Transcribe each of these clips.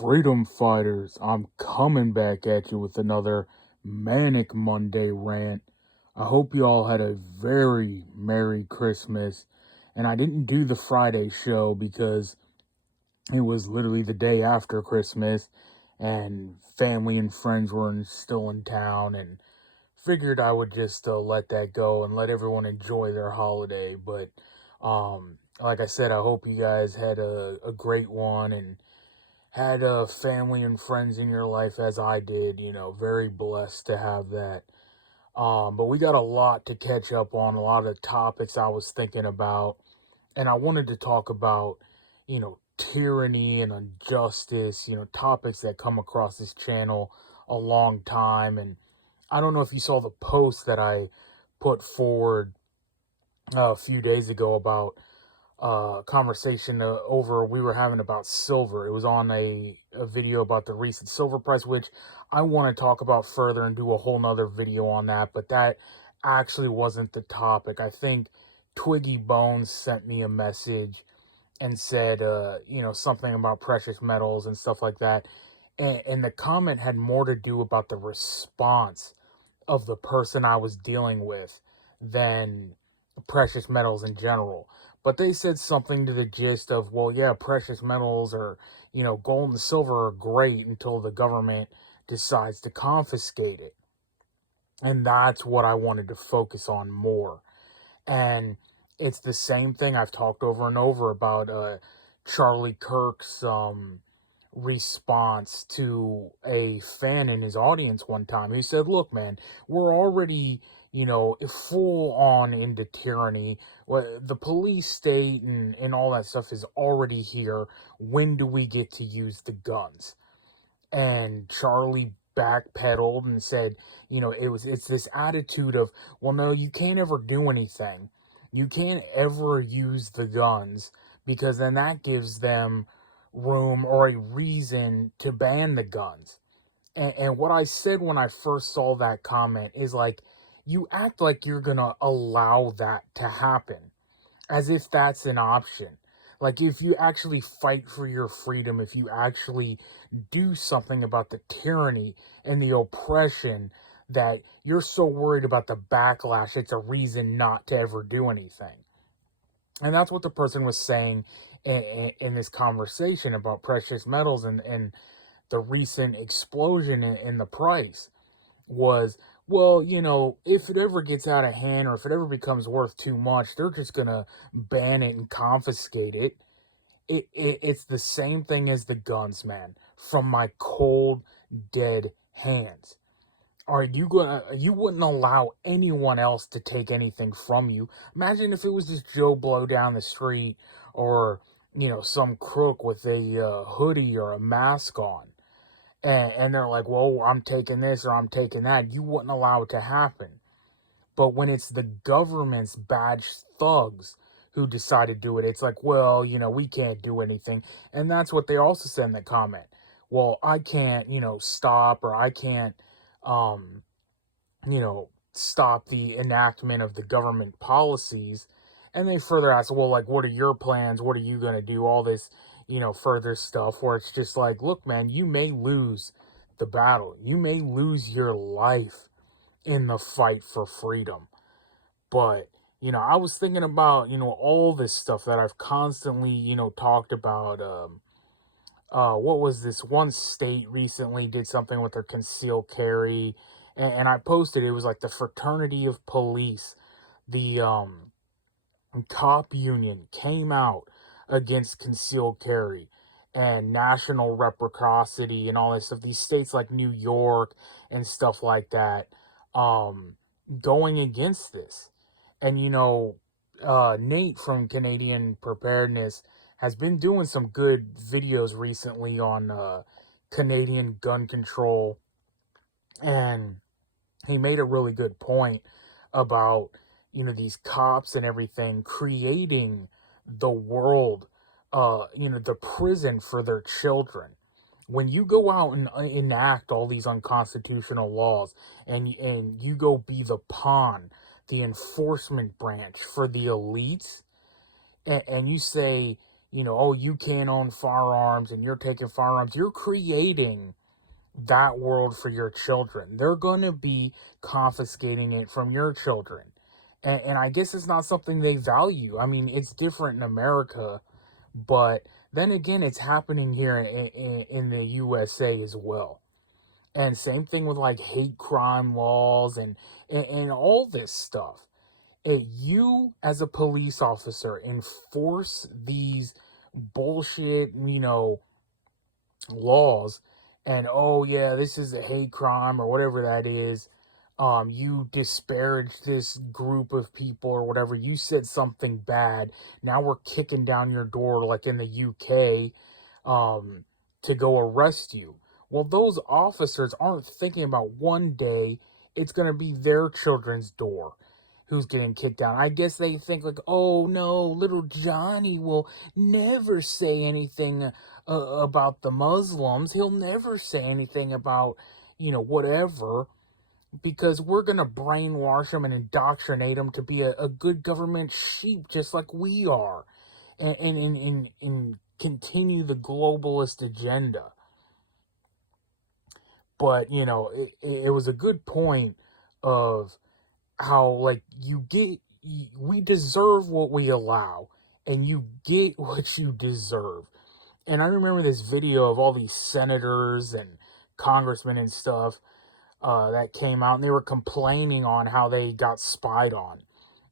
Freedom fighters, I'm coming back at you with another Manic Monday rant. I hope you all had a very Merry Christmas. And I didn't do the Friday show because it was literally the day after Christmas and family and friends were still in town, and figured I would just let that go and let everyone enjoy their holiday. But like I said, I hope you guys had a great one and had family and friends in your life as I did. Very blessed to have that. But we got a lot to catch up on, a lot of topics I was thinking about, and I wanted to talk about, tyranny and injustice, topics that come across this channel a long time. And I don't know if you saw the post that I put forward a few days ago about conversation we were having about silver. It was on a video about the recent silver price, which I want to talk about further and do a whole nother video on that, but that actually wasn't the topic. I think Twiggy Bones sent me a message and said, something about precious metals and stuff like that. And the comment had more to do about the response of the person I was dealing with than precious metals in general. But they said something to the gist of, well, yeah, precious metals or, gold and silver are great until the government decides to confiscate it. And that's what I wanted to focus on more. And it's the same thing I've talked over and over about Charlie Kirk's response to a fan in his audience one time. He said, look, man, we're already, full on into tyranny. The police state and all that stuff is already here. When do we get to use the guns? And Charlie backpedaled and said, it's this attitude of, well, no, you can't ever do anything. You can't ever use the guns because then that gives them room or a reason to ban the guns. And what I said when I first saw that comment is like, you act like you're going to allow that to happen as if that's an option. Like, if you actually fight for your freedom, if you actually do something about the tyranny and the oppression, that you're so worried about the backlash, it's a reason not to ever do anything. And that's what the person was saying in this conversation about precious metals and the recent explosion in the price was, well, if it ever gets out of hand or if it ever becomes worth too much, they're just going to ban it and confiscate it. It's the same thing as the guns, man, from my cold, dead hands. You wouldn't allow anyone else to take anything from you. Imagine if it was just Joe Blow down the street or, some crook with a hoodie or a mask on. And they're like, well, I'm taking this or I'm taking that. You wouldn't allow it to happen. But when it's the government's badged thugs who decide to do it, it's like, well, we can't do anything. And that's what they also said in the comment. Well, I can't, stop, or I can't, stop the enactment of the government policies. And they further ask, well, like, what are your plans? What are you going to do? All this, further stuff where it's just like, look, man, you may lose the battle. You may lose your life in the fight for freedom. But, I was thinking about, all this stuff that I've constantly, talked about. What was this one state recently did something with their concealed carry, and I posted, it was like the fraternity of police, the cop union came out against concealed carry and national reciprocity and all this stuff. These states like New York and stuff like that, going against this. And Nate from Canadian Preparedness has been doing some good videos recently on Canadian gun control, and he made a really good point about these cops and everything creating the world, the prison for their children. When you go out and enact all these unconstitutional laws and you go be the pawn, the enforcement branch for the elites, and you say, oh, you can't own firearms and you're taking firearms. You're creating that world for your children. They're going to be confiscating it from your children. And I guess it's not something they value. I mean, it's different in America, but then again, it's happening here in the USA as well. And same thing with like hate crime laws and all this stuff. You, as a police officer, enforce these bullshit, laws, and oh yeah, this is a hate crime or whatever that is. You disparage this group of people or whatever. You said something bad. Now we're kicking down your door like in the UK, to go arrest you. Well, those officers aren't thinking about one day it's going to be their children's door who's getting kicked down. I guess they think like, oh no, little Johnny will never say anything about the Muslims. He'll never say anything about, whatever, because we're going to brainwash him and indoctrinate him to be a good government sheep just like we are, and continue the globalist agenda. But, it was a good point of how, like, we deserve what we allow, and you get what you deserve. And I remember this video of all these senators and congressmen and stuff that came out, and they were complaining on how they got spied on.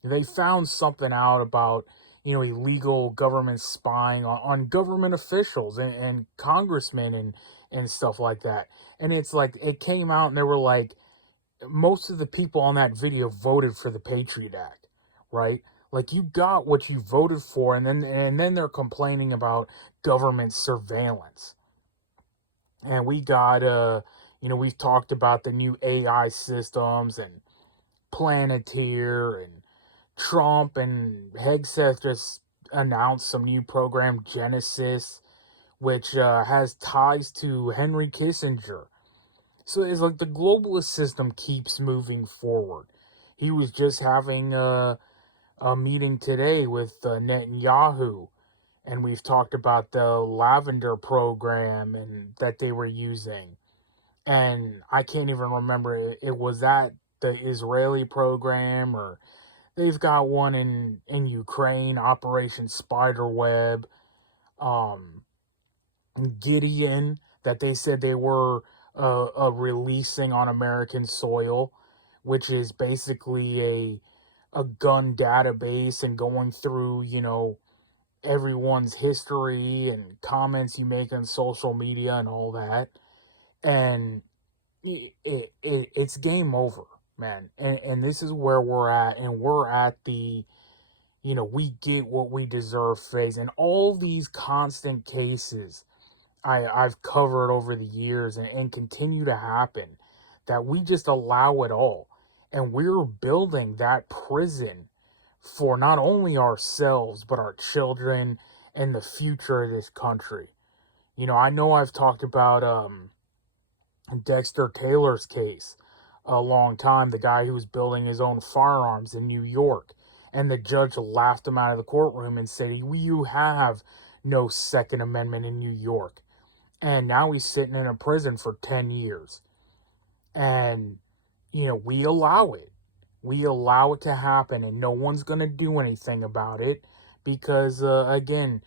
They found something out about, illegal government spying on government officials and congressmen and stuff like that. And it's like, it came out and they were like, most of the people on that video voted for the Patriot Act, right? Like, you got what you voted for, and then they're complaining about government surveillance. And we got we've talked about the new AI systems and Planeteer, and Trump and Hegseth just announced some new program, Genesis, which has ties to Henry Kissinger. So it's like the globalist system keeps moving forward. He was just having a meeting today with Netanyahu, and we've talked about the Lavender program and that they were using. And I can't even remember, it was that the Israeli program, or they've got one in Ukraine, Operation Spiderweb, Gideon, that they said they were releasing on American soil, which is basically a gun database and going through, everyone's history and comments you make on social media and all that. And it's game over, man. And this is where we're at, and we're at the, we get what we deserve phase. And all these constant cases I've covered over the years and continue to happen, that we just allow it all. And we're building that prison for not only ourselves, but our children and the future of this country. I know I've talked about Dexter Taylor's case a long time, the guy who was building his own firearms in New York. And the judge laughed him out of the courtroom and said, you have no Second Amendment in New York. And now he's sitting in a prison for 10 years. And, we allow it. We allow it to happen, and no one's going to do anything about it because, again,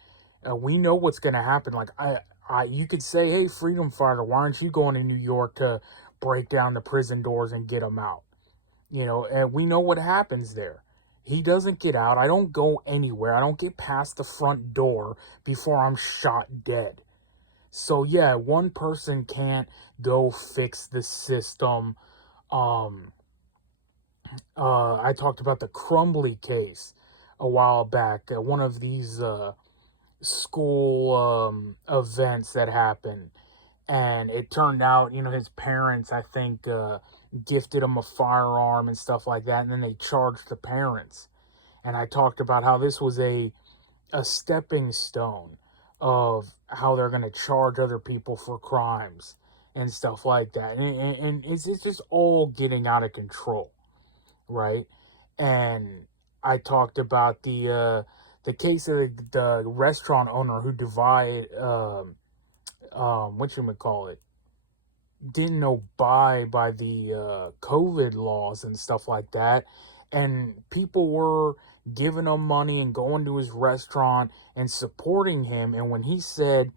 we know what's going to happen. Like, you could say, hey, freedom fighter, why aren't you going to New York to break down the prison doors and get them out? And we know what happens there. He doesn't get out. I don't go anywhere. I don't get past the front door before I'm shot dead. So yeah, one person can't go fix the system. I talked about the Crumbly case a while back. One of these school events that happened, and it turned out, his parents, I think, gifted him a firearm and stuff like that, and then they charged the parents. And I talked about how this was a stepping stone of how they're going to charge other people for crimes and stuff like that. And it's just all getting out of control, right? And I talked about the the case of the restaurant owner who whatchamacallit, didn't abide by the COVID laws and stuff like that. And people were giving him money and going to his restaurant and supporting him. And when he said,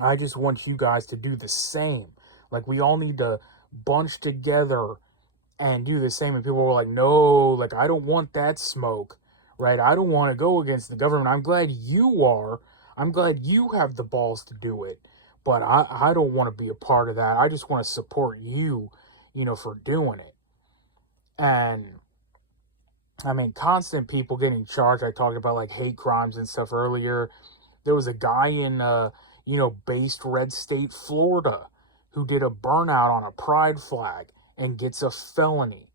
I just want you guys to do the same, like we all need to bunch together and do the same. And people were like, no, like I don't want that smoke, right? I don't want to go against the government. I'm glad you are. I'm glad you have the balls to do it. But I don't want to be a part of that. I just want to support you, for doing it. And I mean, constant people getting charged. I talked about like hate crimes and stuff earlier. There was a guy in, based red state, Florida, who did a burnout on a pride flag and gets a felony.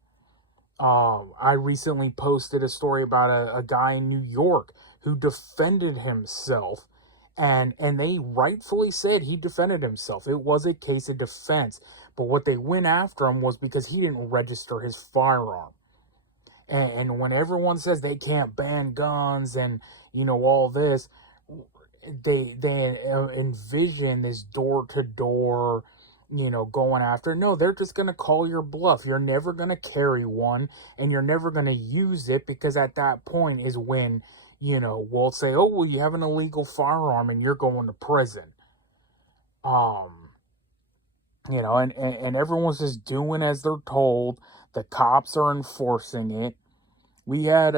I recently posted a story about a guy in New York who defended himself, and they rightfully said he defended himself. It was a case of defense, but what they went after him was because he didn't register his firearm. And when everyone says they can't ban guns and all this, they envision this door to door, going after. No, they're just going to call your bluff. You're never going to carry one, and you're never going to use it, because at that point is when, we'll say, oh, well, you have an illegal firearm and you're going to prison. And everyone's just doing as they're told. The cops are enforcing it. We had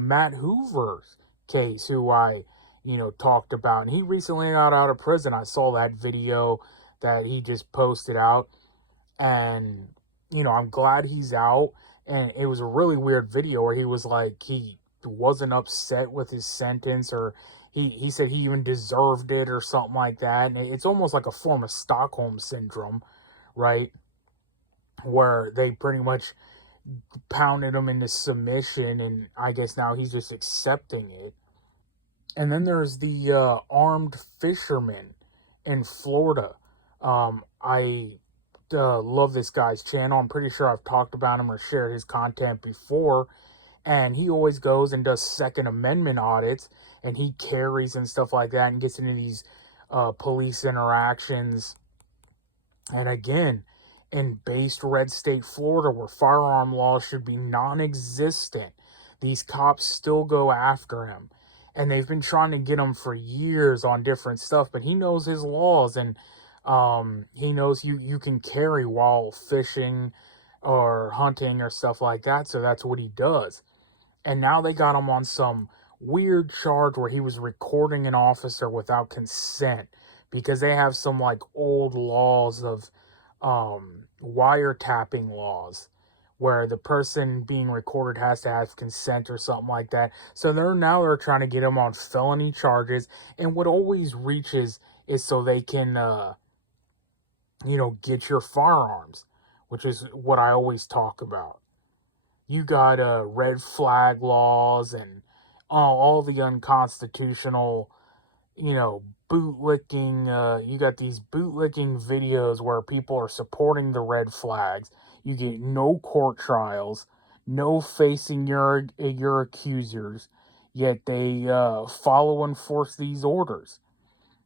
Matt Hoover's case, who I, talked about, and he recently got out of prison. I saw that video that he just posted out, and I'm glad he's out. And it was a really weird video where he was like, he wasn't upset with his sentence, or he said he even deserved it or something like that. And it's almost like a form of Stockholm syndrome, right, where they pretty much pounded him into submission, and I guess now he's just accepting it. And then there's the armed fisherman in Florida. I love this guy's channel. I'm pretty sure I've talked about him or shared his content before. And he always goes and does Second Amendment audits, and he carries and stuff like that and gets into these police interactions. And again, in based red state Florida, where firearm laws should be non-existent, these cops still go after him. And they've been trying to get him for years on different stuff, but he knows his laws, and he knows you can carry while fishing or hunting or stuff like that, so that's what he does. And now they got him on some weird charge where he was recording an officer without consent, because they have some like old laws of wiretapping laws where the person being recorded has to have consent or something like that. So they're trying to get him on felony charges, and what always reaches is so they can get your firearms, which is what I always talk about. You got red flag laws and all the unconstitutional, bootlicking. You got these bootlicking videos where people are supporting the red flags. You get no court trials, no facing your accusers, yet they follow and enforce these orders.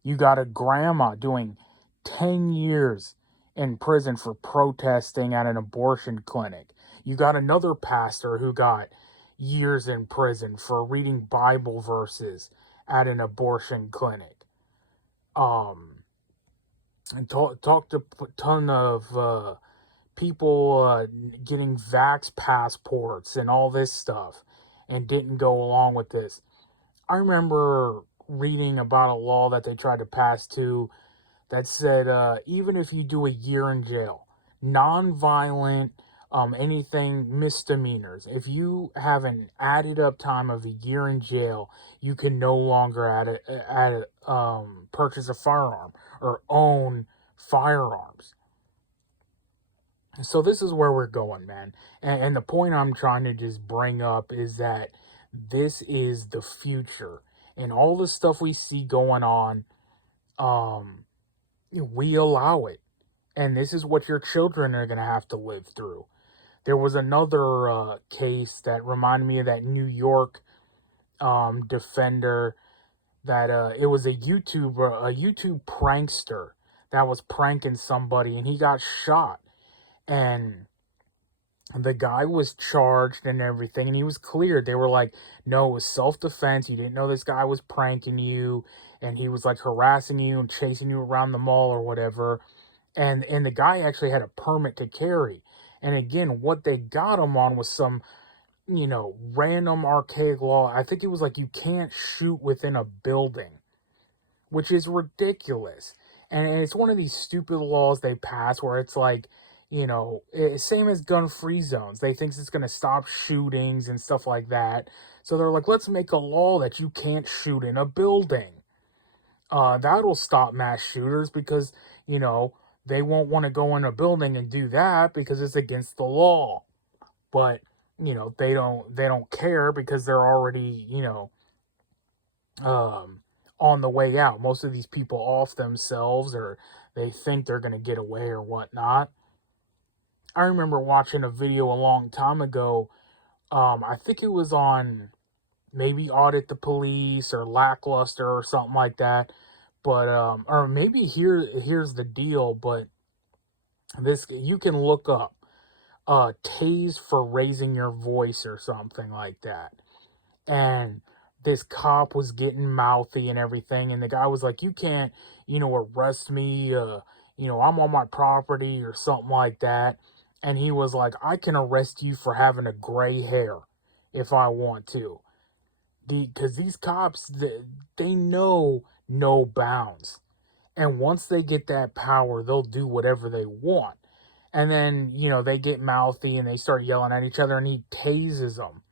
You got a grandma doing 10 years in prison for protesting at an abortion clinic. You got another pastor who got years in prison for reading Bible verses at an abortion clinic. And talked to a ton of people getting vax passports and all this stuff, and didn't go along with this. I remember reading about a law that they tried to pass too, that said even if you do a year in jail, non-violent, anything misdemeanors, if you have an added up time of a year in jail, you can no longer purchase a firearm or own firearms. So this is where we're going, man. And the point I'm trying to just bring up is that this is the future, and all the stuff we see going on, we allow it. And this is what your children are going to have to live through. There was another case that reminded me of that New York defender that it was a YouTube prankster that was pranking somebody, and he got shot. And the guy was charged and everything, and he was cleared. They were like, no, it was self-defense. You didn't know this guy was pranking you, and he was like harassing you and chasing you around the mall or whatever. And the guy actually had a permit to carry. And again, what they got him on was some, random archaic law. I think it was like you can't shoot within a building, which is ridiculous. And it's one of these stupid laws they pass where it's like, same as gun-free zones. They think it's going to stop shootings and stuff like that. So they're like, let's make a law that you can't shoot in a building. That'll stop mass shooters because, they won't want to go in a building and do that because it's against the law. But, they don't care because they're already, on the way out. Most of these people off themselves, or they think they're going to get away or whatnot. I remember watching a video a long time ago. I think it was on maybe Audit the Police or Lackluster or something like that. But or maybe here's the deal. But this, you can look up tase for raising your voice or something like that. And this cop was getting mouthy and everything, and the guy was like, you can't, arrest me, I'm on my property or something like that. And he was like, I can arrest you for having a gray hair if I want to. Because these cops, they know no bounds. And once they get that power, they'll do whatever they want. And then, they get mouthy and they start yelling at each other, and he tases them.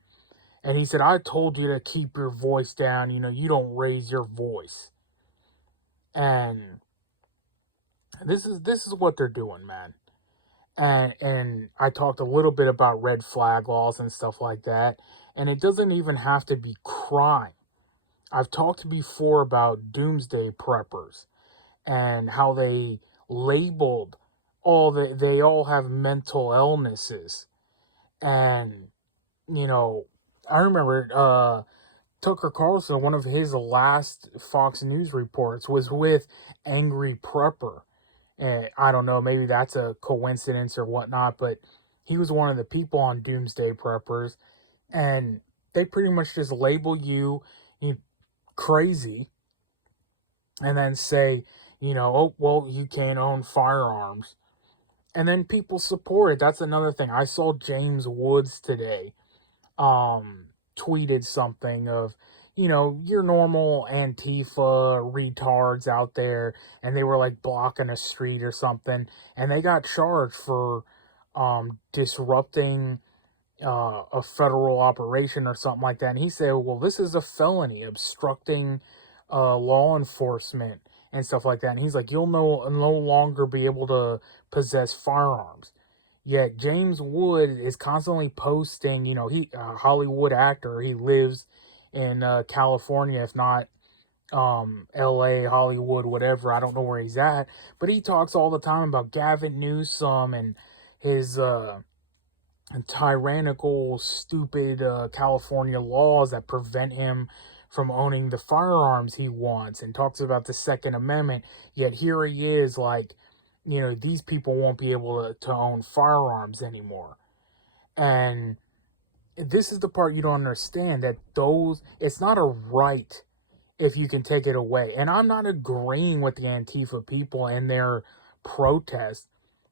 And he said, I told you to keep your voice down. You don't raise your voice. And this is what they're doing, man. And I talked a little bit about red flag laws and stuff like that. And it doesn't even have to be crime. I've talked before about doomsday preppers and how they labeled they all have mental illnesses. And, I remember Tucker Carlson, one of his last Fox News reports was with Angry Prepper. And I don't know, maybe that's a coincidence or whatnot, but he was one of the people on Doomsday Preppers. And they pretty much just label you crazy and then say, oh, well, you can't own firearms. And then people support it. That's another thing. I saw James Woods today tweeted something of, your normal Antifa retards out there, and they were like blocking a street or something, and they got charged for disrupting a federal operation or something like that. And he said, well, this is a felony, obstructing law enforcement and stuff like that. And he's like, you'll no longer be able to possess firearms. Yet James Wood is constantly posting, he Hollywood actor. He lives in California, if not LA, Hollywood, whatever. I don't know where he's at. But he talks all the time about Gavin Newsom and his tyrannical, stupid California laws that prevent him from owning the firearms he wants, and talks about the Second Amendment. Yet here he is like, these people won't be able to own firearms anymore. And this is the part you don't understand, that it's not a right if you can take it away. And I'm not agreeing with the Antifa people and their protest.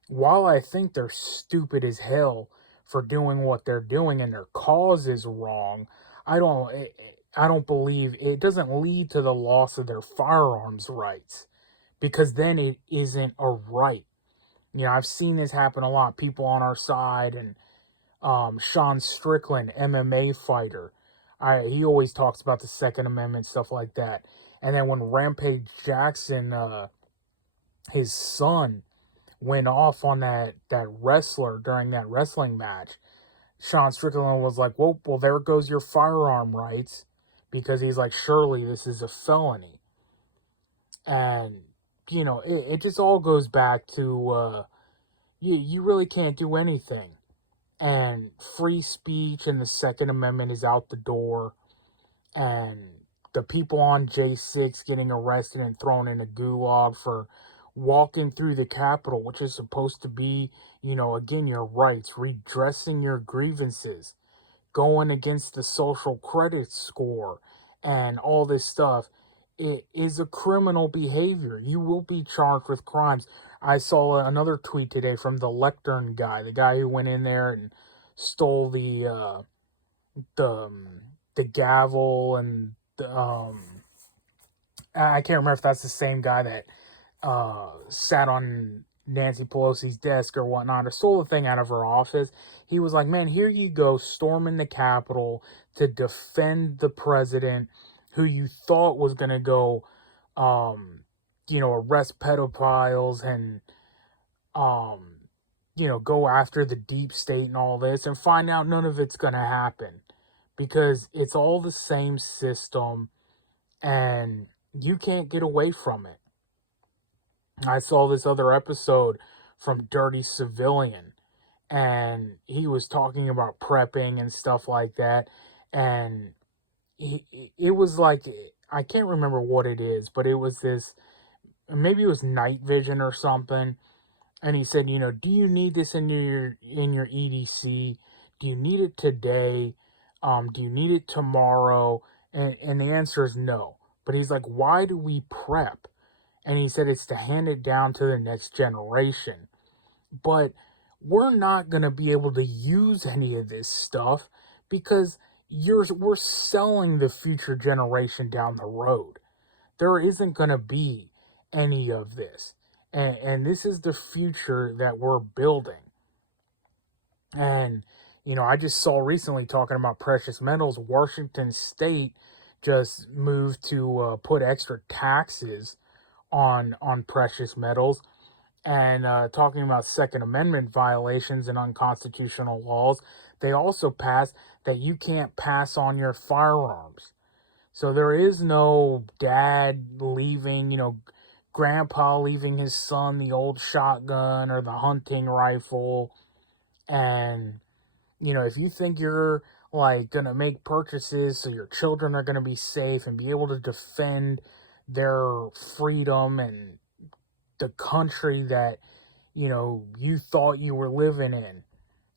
While I think they're stupid as hell for doing what they're doing and their cause is wrong, I don't believe it doesn't lead to the loss of their firearms rights, because then it isn't a right. I've seen this happen a lot. People on our side, and Sean Strickland, MMA fighter, he always talks about the Second Amendment, stuff like that. And then when Rampage Jackson, his son, went off on that wrestler during that wrestling match, Sean Strickland was like, well, there goes your firearm rights, because he's like, surely this is a felony. And, it just all goes back to, you really can't do anything. And free speech and the Second Amendment is out the door. and the people on J6 getting arrested and thrown in a gulag for walking through the Capitol, which is supposed to be, again, your rights, redressing your grievances, going against the social credit score, and all this stuff. It is a criminal behavior. You will be charged with crimes. I saw another tweet today from the lectern guy, the guy who went in there and stole the the gavel and I can't remember if that's the same guy that sat on Nancy Pelosi's desk or whatnot, or stole the thing out of her office. He was like, man, here you go, storming the Capitol to defend the president who you thought was going to go, arrest pedophiles and, go after the deep state and all this, and find out none of it's going to happen because it's all the same system and you can't get away from it. I saw this other episode from Dirty Civilian, and he was talking about prepping and stuff like that, and it was like, I can't remember what it is, but it was this, maybe it was night vision or something, and he said, do you need this in your EDC? Do you need it today? Do you need it tomorrow? And the answer is no. But he's like, why do we prep? And he said it's to hand it down to the next generation. But we're not going to be able to use any of this stuff because we're selling the future generation down the road. There isn't going to be any of this. And this is the future that we're building. And, I just saw recently, talking about precious metals, Washington State just moved to put extra taxes on precious metals, and talking about Second Amendment violations and unconstitutional laws. They also passed that you can't pass on your firearms. So there is no dad leaving, grandpa leaving his son the old shotgun or the hunting rifle. And, if you think you're like going to make purchases so your children are going to be safe and be able to defend their freedom and the country that, you thought you were living in,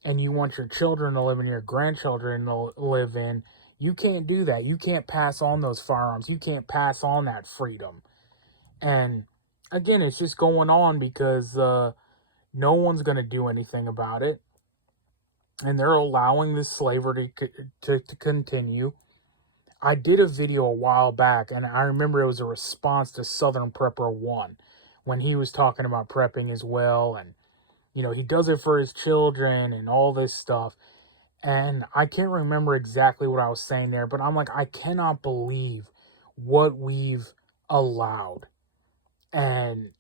and you want your children to live in, your grandchildren to live in, you can't do that. You can't pass on those firearms. You can't pass on that freedom. And again, it's just going on because no one's going to do anything about it. And they're allowing this slavery to continue. I did a video a while back, and I remember it was a response to Southern Prepper 1 when he was talking about prepping as well. And, he does it for his children and all this stuff. And I can't remember exactly what I was saying there, but I'm like, I cannot believe what we've allowed. And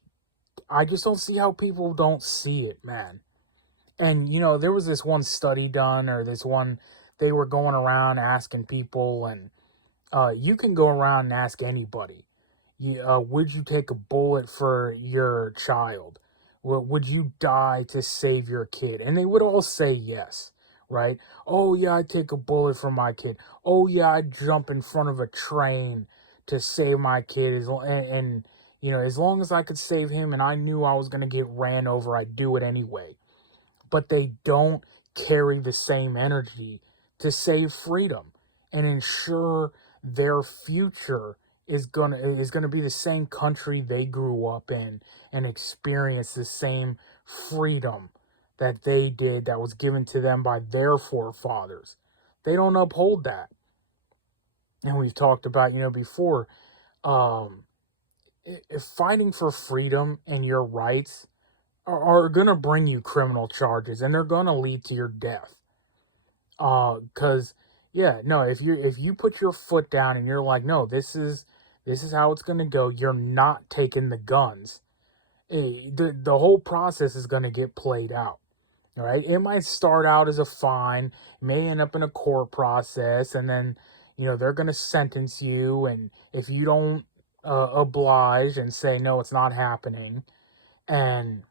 I just don't see how people don't see it, man. And, there was this one study done, or this one, they were going around asking people, and you can go around and ask anybody, would you take a bullet for your child? Would you die to save your kid? And they would all say yes, right? Oh, yeah, I'd take a bullet for my kid. Oh, yeah, I'd jump in front of a train to save my kid. And as long as I could save him and I knew I was going to get ran over, I'd do it anyway. But they don't carry the same energy to save freedom and ensure their future is gonna be the same country they grew up in and experience the same freedom that they did, that was given to them by their forefathers. They don't uphold that. And we've talked about, before, if fighting for freedom and your rights are going to bring you criminal charges, and they're going to lead to your death. Because, if you put your foot down and you're like, no, this is how it's going to go, you're not taking the guns. The whole process is going to get played out. All right, it might start out as a fine, may end up in a court process, and then, they're going to sentence you, and if you don't oblige and say, no, it's not happening, and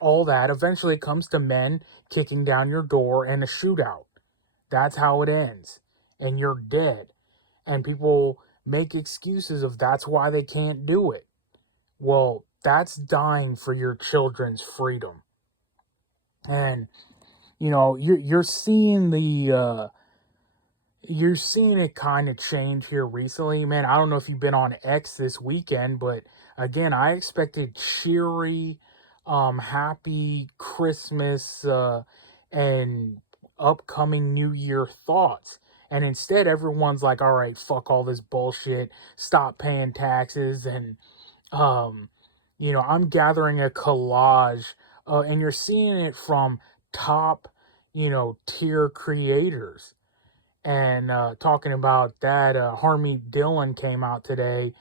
all that, eventually it comes to men kicking down your door and a shootout. That's how it ends. And you're dead. And people make excuses of that's why they can't do it. Well, that's dying for your children's freedom. And you're seeing you're seeing it kind of change here recently, man. I don't know if you've been on X this weekend, but again, I expected cheery, happy Christmas, and upcoming New Year thoughts. And instead, everyone's like, all right, fuck all this bullshit, stop paying taxes. And, um, I'm gathering a collage, and you're seeing it from top, tier creators. And talking about that, Harmeet Dillon came out today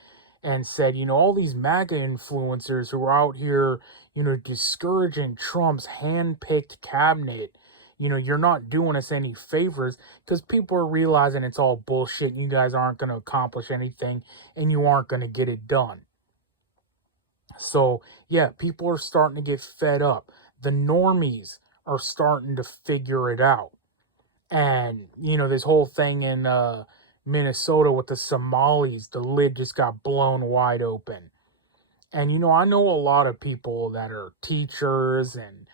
and said, all these MAGA influencers who are out here, discouraging Trump's hand-picked cabinet, you're not doing us any favors because people are realizing it's all bullshit and you guys aren't going to accomplish anything and you aren't going to get it done. So, yeah, people are starting to get fed up. The normies are starting to figure it out. And, this whole thing in Minnesota with the Somalis, the lid just got blown wide open. And, I know a lot of people that are teachers and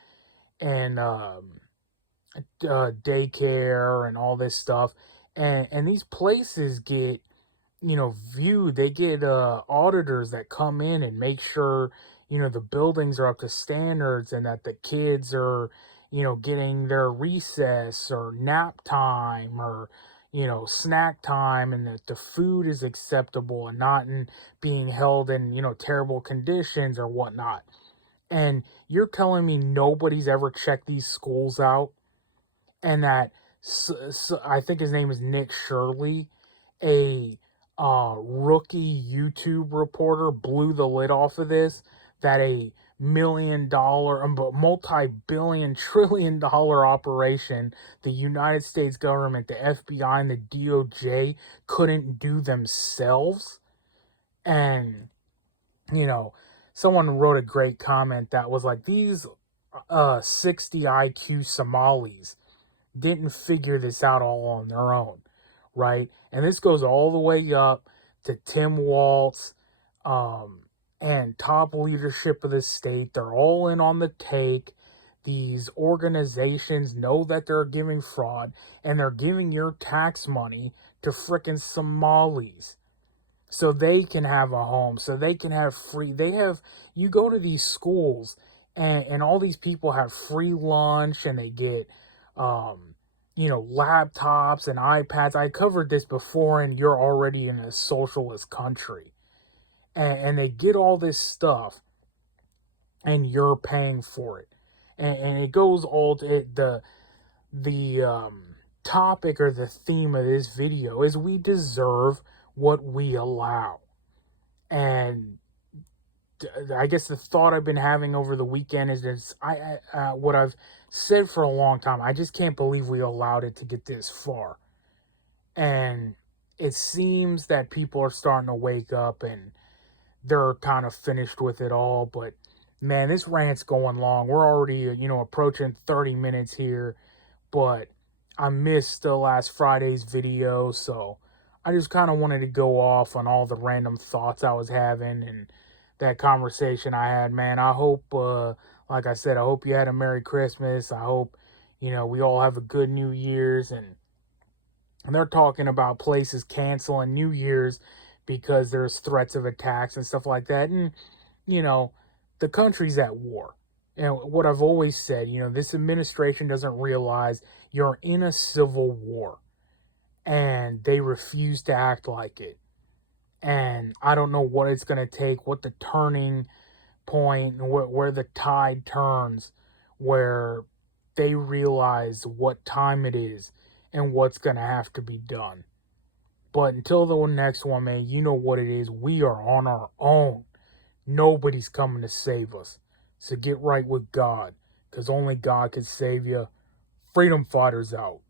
daycare and all this stuff. And these places get, viewed. They get auditors that come in and make sure, the buildings are up to standards and that the kids are, getting their recess or nap time or, snack time, and that the food is acceptable and not being held in, terrible conditions or whatnot. And you're telling me nobody's ever checked these schools out, and that I think his name is Nick Shirley, a rookie YouTube reporter, blew the lid off of this, that a $1 million, multi-billion, trillion-dollar operation the United States government, the FBI, and the DOJ couldn't do themselves. And, someone wrote a great comment that was like, these 60 IQ Somalis didn't figure this out all on their own, right? And this goes all the way up to Tim Walz, and top leadership of the state. They're all in on the take. These organizations know that they're giving fraud, and they're giving your tax money to frickin' Somalis so they can have a home, so they can have you go to these schools, and all these people have free lunch, and they get, laptops and iPads. I covered this before, and you're already in a socialist country. And they get all this stuff, and you're paying for it. And it goes all to the topic or the theme of this video is we deserve what we allow. And I guess the thought I've been having over the weekend is this, what I've said for a long time. I just can't believe we allowed it to get this far. And it seems that people are starting to wake up and they're kind of finished with it all. But man, this rant's going long. We're already, approaching 30 minutes here. But I missed last Friday's video, so I just kind of wanted to go off on all the random thoughts I was having and that conversation I had, man. I hope, like I said, I hope you had a Merry Christmas. I hope, we all have a good New Year's. And they're talking about places canceling New Year's because there's threats of attacks and stuff like that. And, the country's at war. And what I've always said, this administration doesn't realize you're in a civil war. And they refuse to act like it. And I don't know what it's going to take, what the turning point, and where the tide turns, where they realize what time it is and what's going to have to be done. But until the next one, man, you know what it is. We are on our own. Nobody's coming to save us. So get right with God, because only God can save you. Freedom fighters out.